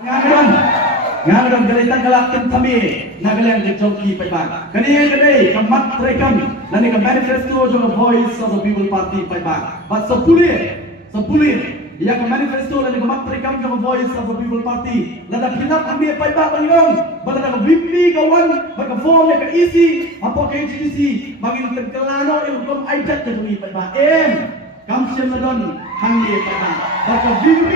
Ngayon, ngayon galitan galaktin kami nagalang joki pa ba? Kaniya kadai kamat trekam nani ka manifesto jo voice of the people party pa ba? But sapuli ya ka manifesto nani kamat trekam jo voice of the people party lada pinat kami pa ba bangong bada ka VP kawan baka form ka isi apa ka HDC bangin kelano ilkom aidat jo pa ba? Kamsiam nadon hangi pa ba? Baka VP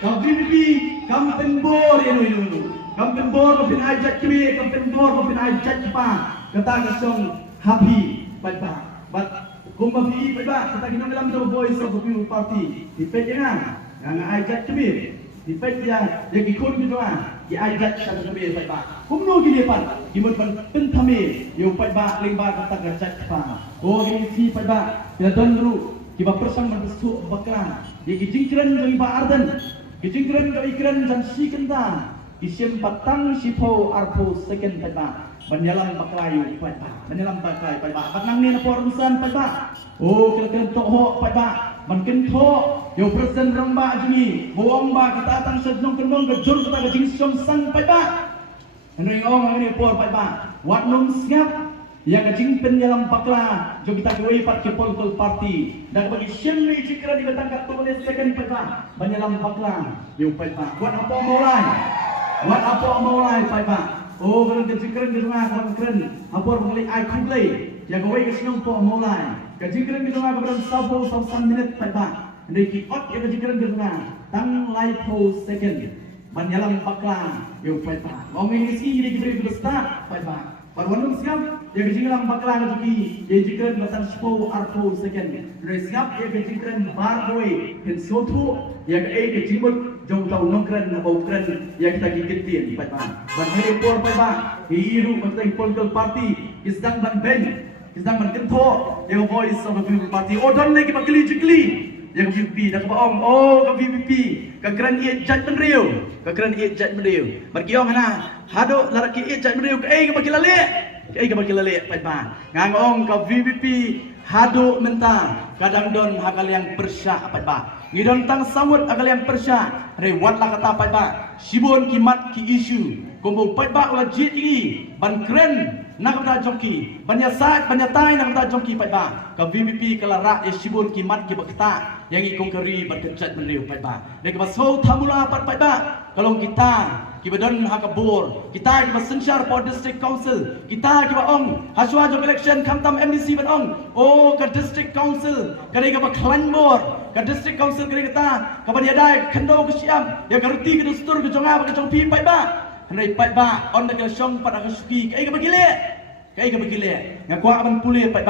Kampen bor inu Kampen bor ko pinajat kami Kampen bor ko pinajat pa kata kasong happy pa but kung mafi pa kata ginang alam do voice of the people party dipet nga nga ajat kami dipet ya ikon gitu ajat sa kami pa kumno gini pa gimot pan pentami yung pa lingba kata gajat pa o gini si pa pinadon ru kiba persang magsu bakla jingkran do iba ardan Kijingkran ka ikran dan si kenta isim patang sipo arpo second pada banyalang baklayu pada banyalang baklay pada patang ni na porusan pada kira-kira toho pada makin to yo present ramba jini buang ba kita tang sedong kendong gejur kita gejing som sang pada ano yung ong ni por pada wat nung siap yang kajing penyalam bakla jo kita kuai pat ke political party dan bagi sini jika dibatangkat tu boleh second pada banyalam bakla yung pada buat apa mulai pada kalau kejikran di rumah keren apa mulai ai kublai yang kuai ke sini po mulai kejikran di rumah keberan sabo 1 minit pada dari kiot yang kejikran di rumah tang live post second banyalam bakla yung pada ngomong isi ini diberi besar pada Parwanung siap yang kejinglang bakla lagi yang jikran batang sipo arpo second dari siap yang kejingran barboy dan soto yang kejimut jauh tahu nongkran na baukran yang kita gigitin pada banhari por pada hiru mateng political party kisdang banben kisdang bantinto yang voice of the people party odon lagi bakli jikli yang VP dah kebaong ka VP ka kran iet jat menriu ka kran iet jat menriu berkiong hana hado laraki iet jat menriu ka ka bakilale pai ngangong ka VP hado menta kadang don hakal yang persya pai ngidon tang samut akal yang persya rewat la kata pai sibon kimat ki isu kumpul pai ulah jit ini ban kren nak kata joki banyak tai nak kata joki pai ka VP kalara sibon kimat ki bakta yang ikong kari berkejat menriu pai dia kemasau tamula pai kalau kita kibadon hakabur kita sensar for district council kita ong haswa jog election kamtam MDC ban ke district council kali ka klanbor ke district council kali kita kapan dai kendo ke siam ya karuti ke dustur ke jonga ke jongpi pai hanai pai on da syong pada kasuki kai ka bagile ngakwa ban pulih pai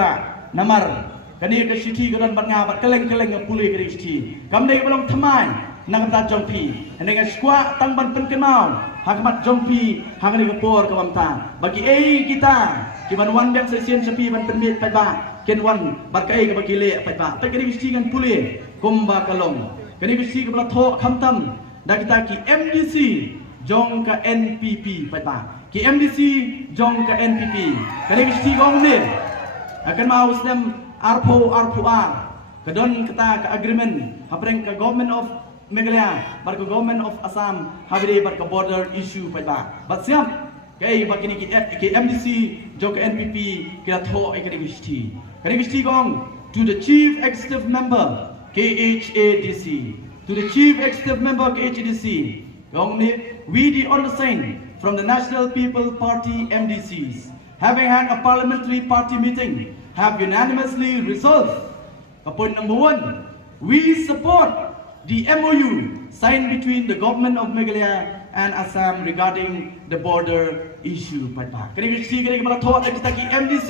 namar kani ke city ke don banga bat keleng-keleng pulih ke city kamdai belum thamai nang ta jongpi dengan skwa tang ban pen kenau hakmat jongpi hangani ke por ke wamta bagi kita kiban wan yang sesien sepi ban permit pai ken wan bat kai ke bagi le pai pai kini mesti kan pulih kumba kalong kini mesti ke tho khamtam da kita ki MDC jong ka NPP pai ki MDC jong ka NPP kini mesti gong ne akan mau stem arpo kedon kita ke agreement hapreng ke government of Meghalaya, barko government of Assam, habire barko border issue pada. But siap, kay bakini ki MDC, jok NPP, kita tho ekademisti. Ekademisti gong to the chief executive member KHADC, to the chief executive member KHADC. Gong ni we the undersigned from the National People Party MDCs, having had a parliamentary party meeting, have unanimously resolved. Point number 1, we support the MOU signed between the government of Meghalaya and Assam regarding the border issue. Kini kita thought kita ki MDC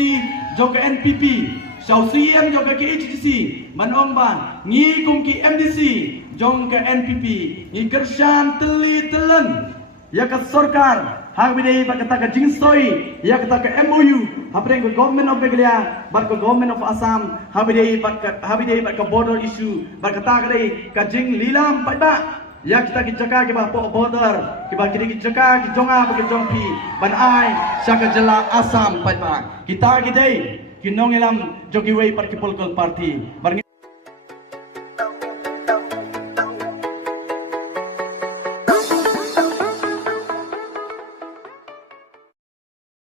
joka NPP, South CM joka ki HDC, manong ba ngi kum ki MDC joka NPP, ngi kershan telan ya ka sarkar hang bidai ba kata ka jingsoi ya kata ka MOU hapreng ke government of Meghalaya bar ke government of Assam habidai ba ka border issue bar kata ka jing lilam pai ya kita ki jaka ki ba border ki ba ki jaka ki jonga ba ki jongpi ban ai saka jela Assam pai kita ki dei ki nongelam joki wei par ki political party bar